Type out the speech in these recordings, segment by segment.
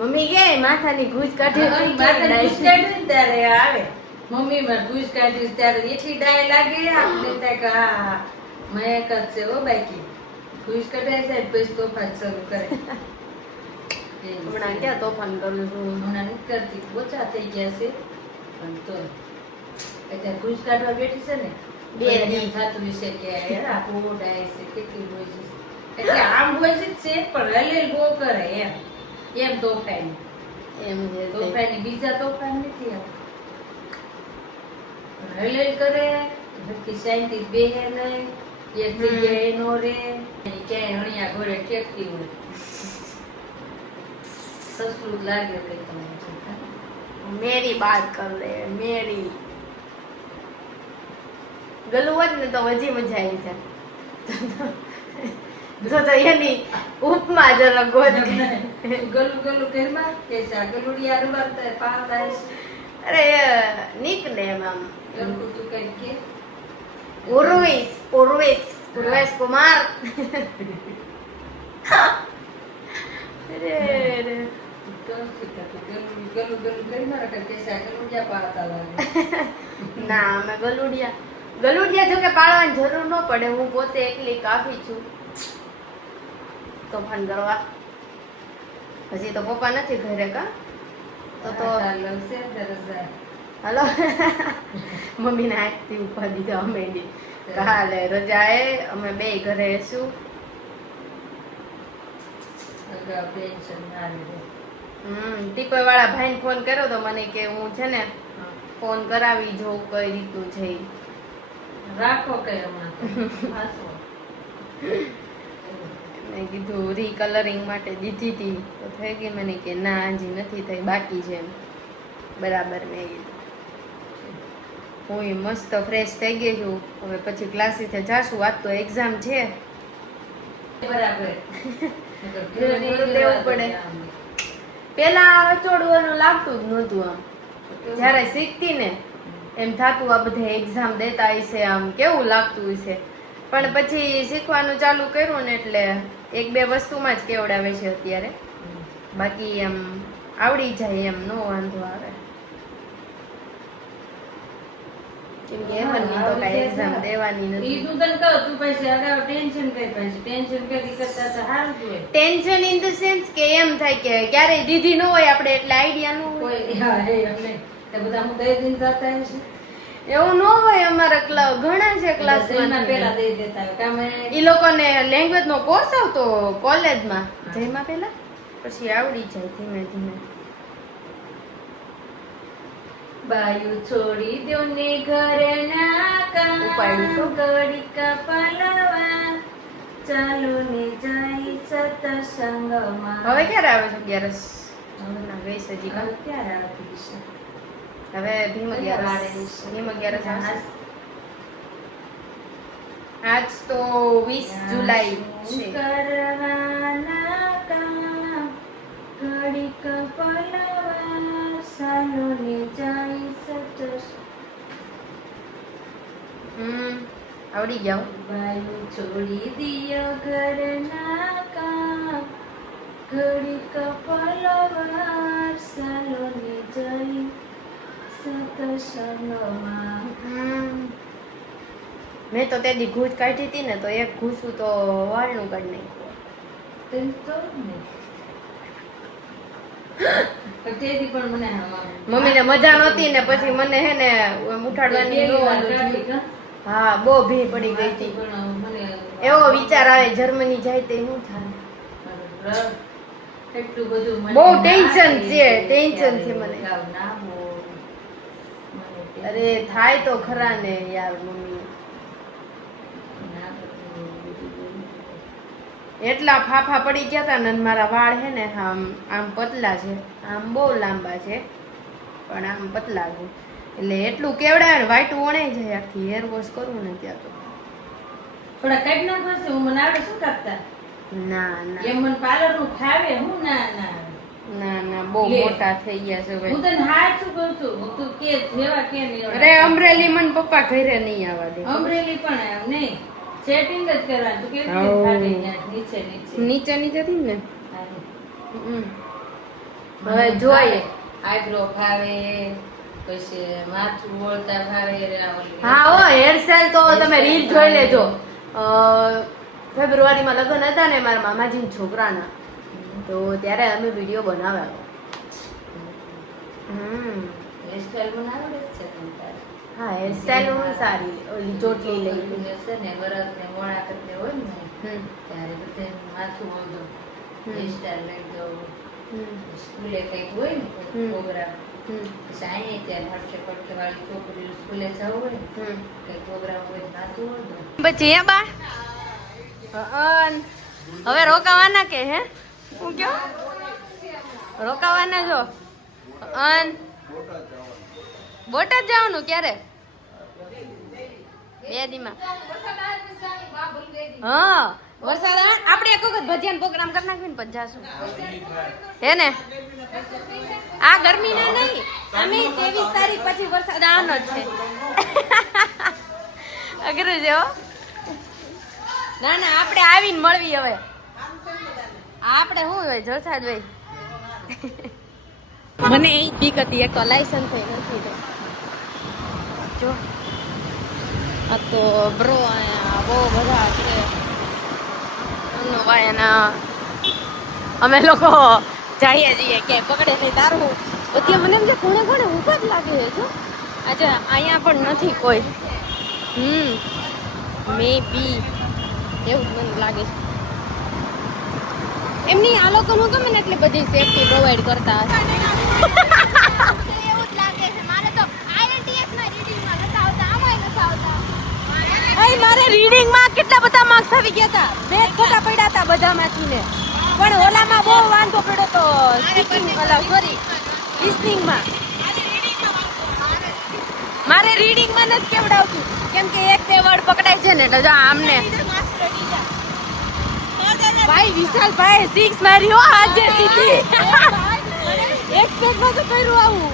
Mummy કે માથાની ગૂંજ કાઢી માથાની ગૂંજ કાઢી ત્યારે આવે મમ્મી માં ગૂંજ કાઢી ત્યારે એટલી ડાય લાગે આપણે ત્યાં કે હા મયક જ છે હો બાકી ગૂંજ કઢાય છે પછી તોફાન શરૂ કરે હમણાં ક્યાં તોફાન કરું છું હમણાં નથી કરતી ઓછા થઈ ગયા છે પણ તો અત્યારે ગૂંજ કાઢવા બેઠી છે ને બે દી થતું હશે કે યાર આ બહુ ડાય છે કેટલી બોજ એટલે આમ બોજ જ છે પણ હલેલ બહુ કરે એમ તોફાની એમ છે તોફાની બીજા તોફાન નથી આમ હલેલ કરે નક્કી શાંતિ બેહે નહીં એક જગ્યાએ નો રે ક્યાંય હણિયા ઘોડે ઠેકતી હોય સસલું લાગે કઈ તમને મેરી બાત કર લે મેરી ગલું હોત ને તો હજી મજા આવી જાય તો એની ઉપમા જરા ગોદ ગલું ગલું ઘરમાં કે ગલુડિયા રબારતા પાતા અરે નિક નેમ આમ ગલું તું કઈ કે ઉર્વેશ કુમાર અરે ના અમે ગલુડિયા જો કે પાડવાની જરૂર ન પડે હું પોતે એકલી કાફી છું તોફાન કરવા હજી તો પપ્પા નથી ઘરે કા તો હાલો મમ્મીને હાથથી ઉપર દીધો અમે કાલે રજાએ અમે બે ઘરે હશું ટીપર વાળા ભાઈને ફોન કર્યો તો મને કે હું છે ને ફોન કરાવી જોઉં કઈ રીતનું છે રાખો કઈ હમણાં મેં કીધું રીકલરિંગ માટે દીધી હતી તો થઈ ગઈ મને કે ના હજી નથી થઈ બાકી છે બરાબર મેં કીધું હું મસ્ત ફ્રેશ થઈ ગઈ છું હવે પછી ક્લાસીસે જાશું આજ તો એક્ઝામ છે બરાબર દેવું પડે પેલા ચોડવાનું લાગતું જ નહોતું આમ જયારે શીખતી ને એમ થાતું આ બધા એક્ઝામ દેતા હશે આમ કેવું લાગતું હશે પણ પછી શીખવાનું ચાલુ કર્યું ને એટલે એક બે વસ્તુમાં જ કેવડાવે છે અત્યારે બાકી એમ આવડી જાય એમ નો વાંધો આવે કેમ કે એમ જ તો કઈ એક્ઝામ દેવાની નથી ઈ તું તને કહું તું પછી અગાઉ ટેન્શન કઈ પછી ટેન્શન કરી કરતા તો સારું જોઈએ ટેન્શન ઇન ધ સેન્સ કે એમ થાય કે ક્યારેય દીધી ન હોય આપણે એટલે આઈડિયા ન હોય કોઈ હા એ અમને તે બધા હું દઈ દિન જતા હશે એવું ન હોય અમારા ઘણા છે ક્લાસમાં પેલા દઈ દેતા હોય કામે ઈ લોકોને લેંગ્વેજ નો કોર્સ આવતો કોલેજમાં જેમાં પેલા પછી આવડી જાય ધીમે ધીમે બાયુ છોડી દો ને ઘરે ના કામ ગડી કપલવા ચાલો ને જાય સતસંગમાં હવે ક્યારે આવે છે 11 હવે ના ગઈ સજી કા ક્યારે આવતી છે હવે ભીમ 11 આજ તો 20 જુલાઈ છે કરવાના કામ ઘડી કપલવા ચાલો ને જાય આવડી જાવ બાયુ છોડી દિયો ઘરના કામ ઘડી કપલવાર ચાલો ને જાય સતસંગમાં મેં તો તે દી ઘૂસ કાઢી હતી ને તો એક ઘૂસું તો વાળનું કાઢી નાખ્યું તેમ તો ને તેદી પણ મને મમ્મીને મજા નહોતી ને પછી મને હે ને ઉઠાડવાની હા બહુ ભીડ પડી ગઈ હતી એવો વિચાર આવે જર્મની જાય તે શું થાય એટલું બધું બહુ ટેન્શન છે મને અરે થાય તો ખરા ને યાર મમ્મી એટલા ફાફા પડી ગયા હતા ને મારા વાળ હે ને આમ પતલા છે આમ બહુ લાંબા છે પણ આમ પતલા છે એટલે એટલું કેવડાવે ને વાઈટું વણાઈ જાય આખી હેર વોશ કરવું ને ત્યાં તો થોડા કાઢ નાખવા છે હું મને આવડે શું કાપતા ના ના એમ મને પાર્લર નું ફાવે હું ના બહુ મોટા થઈ ગયા છે હું તને હાથ શું કહું છું તું કે જેવા કે નહીં અરે અમરેલી મને પપ્પા ઘરે નહીં આવવા દે અમરેલી પણ એમ નહીં સેટિંગ જ કરવાનું તું કેવી રીતે ફાટી જાય નીચે નીચે થી ને હવે જોઈએ. આઈબ્રો ફાવે, પછી માથું ઓળતા ફાવે, હા હો હેર સ્ટાઈલ તો તમે રીલ જોઈ લેજો. ફેબ્રુઆરીમાં લગ્ન હતા ને મારા મામાજીના છોકરાના, તો ત્યારે અમે વિડીયો બનાવ્યા. હેરસ્ટાઈલ બનાવડે જ છે તને તારે? હા હેર સ્ટાઈલ હું સારી ઓલી ચોટલી લઈ છે ને વરસ ને મોડા કરતે હોય ને હમ ત્યારે બધે માથું ઓળો, હેરસ્ટાઈલ લઈ દો, હમ સ્કૂલે કંઈક હોય ને પ્રોગ્રામ, હમ પછી અહીંયા ત્યાં ફટકે ફટકે વાળી છોકરીઓ સ્કૂલે જવું હોય ને હમ કંઈક પ્રોગ્રામ હોય તો માથું ઓળો. પછી હે બા હવે રોકાવાના કે હે હું કયો રોકાવાના જો બોટાદ જવાનું ક્યારે? 2 દીમાં. હા વરસાદ આપણે એક વખત ભજીયાનો પ્રોગ્રામ કરી નાખીને પછી જાશું હે ને. આ ગરમીના નહીં, અમે 23 તારીખ પછી વરસાદ આવવાનો જ છે. અઘરું છે હો. ના ના આપણે આવીને મળવી હવે. આપણે શું હોય જલસા જ હોય. મને એ બીક હતી, એક તો લાયસન્સ નથી તો જો આ તો બ્રો બહુ બધા છે એના. અમે લોકો જઈએ છીએ કે પકડે નહીં તારું બધી મને એમ કે કોણે કોણે ઊભા જ લાગે છે જો આજે અહીંયા પણ નથી કોઈ. મે બી એવું જ મને લાગે છે. એમની આ લોકોનું ગમે ને એટલે બધી સેફટી પ્રોવાઈડ કરતા હશે. મારે રીડિંગમાં કેટલા બધા માર્ક્સ આવી ગયા હતા. 2 ખોટા પડ્યા હતા બધામાંથી ને, પણ ઓલામાં બહુ વાંધો પડ્યો તો લિસનિંગમાં. મારે રીડિંગમાં નથી કેવડાવતું કેમ કે 1-2 વર્ડ પકડાય છે ને એટલે જો આમને ભાઈ વિશાલ ભાઈ 6 માર્યો આજે સીધી એક્સપેક્ટ નતો કર્યું આવું.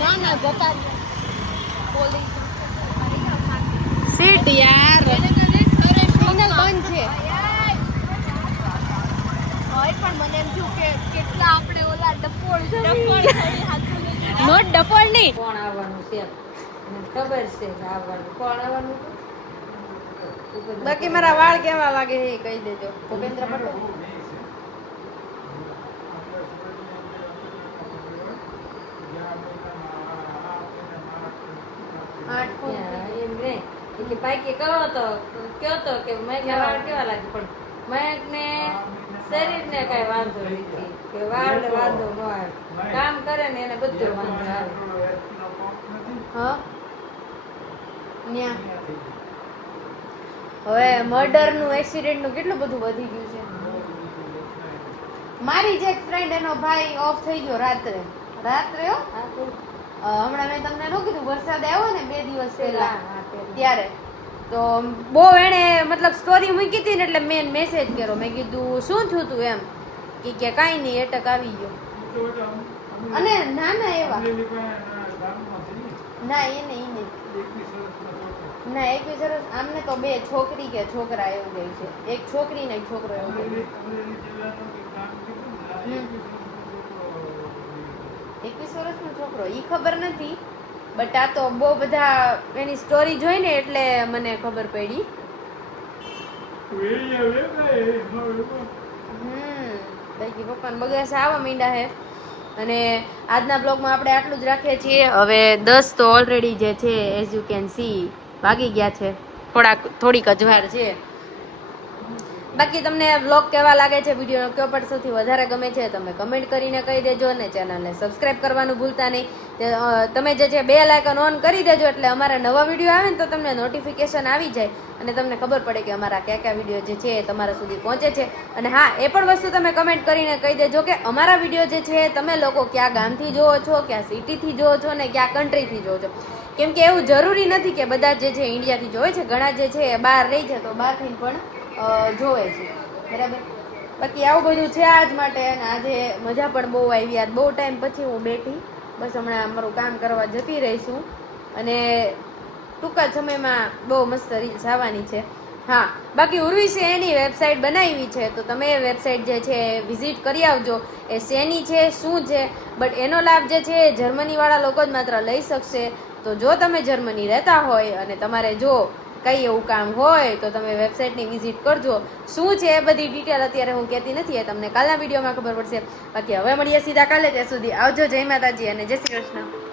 ના ના જતા સીટ યાર સિગ્નલ બંધ છે. પણ મને એમ થયું કે કેટલા આપણે ઓલા ડફોળ નોટ ડફોળ નહીં કોણ આવવાનું છે મને ખબર છે કે આવવાનું કોણ આવવાનું છે. બાકી મારા વાળ કેવા લાગે એ કહી દેજો. ભૂપેન્દ્ર પટેલ એમ રે કે પાઈકે કહો તો કયો તો કે મેં વાળ કેવા લાગે, પણ મેં ને શરીરને કઈ વાંધો નથી કે વાળને વાંધો ન આવે, કામ કરે ને એને બધું વાંધો આવે. હા હવે મર્ડર નું એક્સિડન્ટ નું કેટલું બધું વધી ગયું છે. મારી જ એક ફ્રેન્ડ એનો ભાઈ ઓફ થઈ ગયો રાત્રે હો. હમણાં મેં તમને ન કીધું વરસાદ આવ્યો ને 2 દિવસ પહેલા ત્યારે તો બહુ એને મતલબ સ્ટોરી મૂકી હતી ને એટલે મેં મેસેજ કર્યો. મેં કીધું શું થયું તું એમ કે કાંઈ નહીં એટક આવી ગયો. અને ના ના એવા ના એ નહીં ના 21 વર્ષ આમને તો 2 છોકરી કે છોકરા એવું ગઈ છે. એક છોકરી ને એક છોકરો એવું ગઈ. 21 વર્ષનો છોકરો ઈ ખબર નથી, બટ આ તો બહુ બધા એની સ્ટોરી જોઈને એટલે મને ખબર પડી. બાકી પપ્પાને બગાસ આવવા માંડ્યા છે. અને આજના બ્લોગમાં આપણે આટલું જ રાખીએ છીએ. હવે 10 તો ઓલરેડી જે છે એઝ યુ કેન સી વાગી ગયા છે. થોડીક જ વાર છે. બાકી તમને વ્લોગ કેવા લાગે છે, વિડીયો કયો પણ સૌથી વધારે ગમે છે તમે કમેન્ટ કરીને કહી દેજો. અને ચેનલને સબસ્ક્રાઇબ કરવાનું ભૂલતા નહીં. તમે જે છે બેલ આઇકન ઓન કરી દેજો એટલે અમારા નવા વિડીયો આવે ને તો તમને નોટિફિકેશન આવી જાય અને તમને ખબર પડે કે અમારા કયા કયા વિડીયો જે છે એ તમારા સુધી પહોંચે છે. અને હા એ પણ વસ્તુ તમે કમેન્ટ કરીને કહી દેજો કે અમારા વિડીયો જે છે તમે લોકો કયા ગામથી જોવો છો, કયા સિટીથી જોવો છો ને કયા કન્ટ્રીથી જોવો છો. કેમ કે એવું જરૂરી નથી કે બધા જે છે ઇન્ડિયાથી જોવે છે, ઘણા જે છે એ બહાર રહી છે તો બહારથી પણ જોવે છે. બરાબર. બાકી આવું બધું છે આજ માટે. અને આજે મજા પણ બહુ આવી. આજ બહુ ટાઈમ પછી હું બેઠી, બસ હમણાં અમારું કામ કરવા જતી રહીશું. અને ટૂંકા સમયમાં બહુ મસ્ત રીલ્સ આવવાની છે. હા બાકી ઉર્વિશે એની વેબસાઇટ બનાવી છે તો તમે એ વેબસાઇટ જે છે એ વિઝિટ કરી આવજો. એ શેની છે શું છે બટ એનો લાભ જે છે એ જર્મનીવાળા લોકો જ માત્ર લઈ શકશે. તો જો તમે જર્મની રહેતા હોય અને તમારે જો કંઈ એવું કામ હોય તો તમે વેબસાઇટની વિઝિટ કરજો. શું છે એ બધી ડિટેલ અત્યારે હું કહેતી નથી, એ તમને કાલના વિડીયોમાં ખબર પડશે. બાકી હવે મળીએ સીધા કાલે, ત્યાં સુધી આવજો. જય માતાજી અને જય શ્રી કૃષ્ણ.